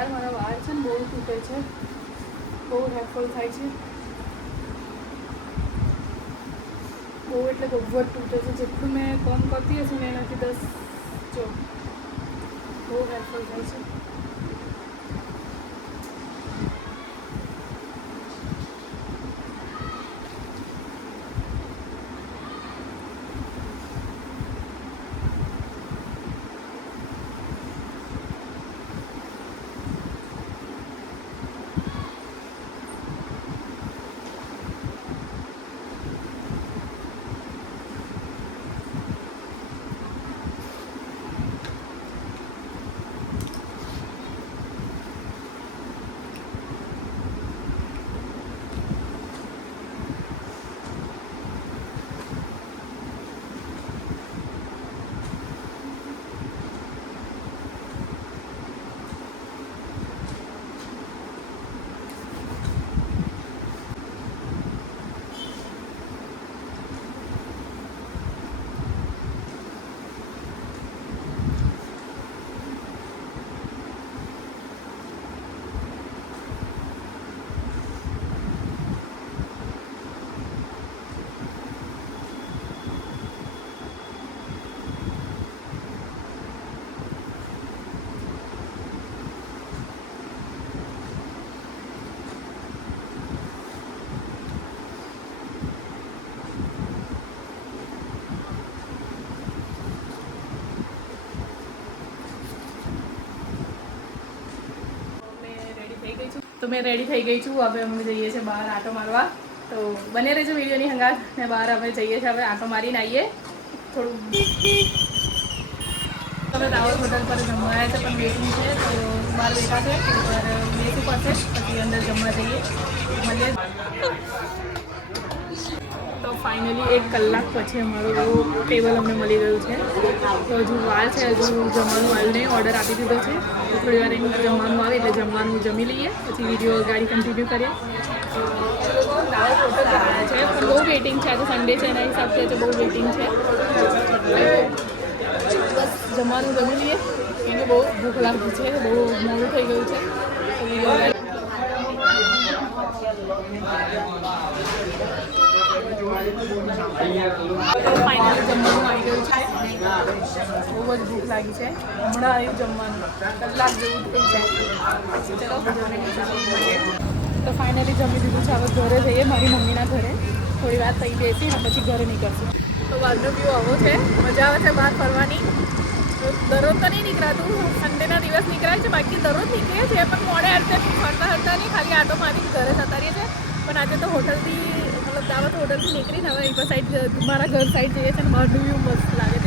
યાર મારા વાળ છે ને બહુ તૂટે છે, બહુ હેરફોલ થાય છે, બહુ એટલે બહુ તૂટે છે. જેટલું મેં કમ કરતી હશે ને એનાથી 10 જો બહુ હેરફોલ થાય છે. તો મેં રેડી થઈ ગઈ છું. હવે અમે જઈએ છીએ બહાર આટો મારવા. તો બને રહેજો વિડીયોની હંગાત ને બહાર અમે જઈએ છીએ. હવે આટો મારીને આવીએ થોડું. તમે રાવલ હોટલ પર જમવા આવ્યા છે પણ વેટિંગ છે, તો બહાર બેઠા છે. બેસવું પડશે પછી અંદર જમવા જઈએ મળીએ. તો ફાઇનલી 1 કલાક પછી અમારું ટેબલ અમને મળી ગયું છે. તો હજુ વાર છે, હજુ જમવાનું આવ્યું નહીં. ઓર્ડર આપી દીધો છે, તો થોડી વાર એનું જમવાનું આવે એટલે જમવાનું જમી લઈએ, પછી વિડીયો ગાડી કન્ટિન્યુ કરીએ. રાવલ હોટલ પર આવ્યા છે પણ બહુ વેટિંગ છે. આજે સન્ડે છે એના હિસાબથી આજે બહુ વેટિંગ છે. બસ જમવાનું જમી લઈએ, એને બહુ ભૂખ લાગી છે, બહુ મોડું થઈ ગયું છે. તો વિડીયો ફાઇનલી જમવાનું આવી ગયું છે. બહુ જ ભૂખ લાગી છે. હમણાં આવ્યું જમવાનું, કલાક જેવું થઈ જાય. ચલો તો ફાઇનલી જમી દીધું છે. હવે ઘરે જઈએ, મારી મમ્મીના ઘરે થોડી વાર થઈ બેસી ને પછી ઘરે નીકળશું. તો બહારનો વ્યૂ આવો છે, મજા આવે છે બહાર ફરવાની. દરરોજ તો નહીં નીકળાતું, સન્ડેના દિવસ નીકળાય છે, બાકી દરરોજ નીકળે છે પણ મોડે અડધે ફરતા ફરતા નહીં, ખાલી આટો મારી ઘરે જતા રહીએ છે. પણ આજે તો હોટલથી મતલબ દાવત હોટલથી નીકળીને હવે એ સાઈડ મારા ઘર સાઈડ જઈએ છીએ અને બહારનું વ્યૂ મસ્ત લાગે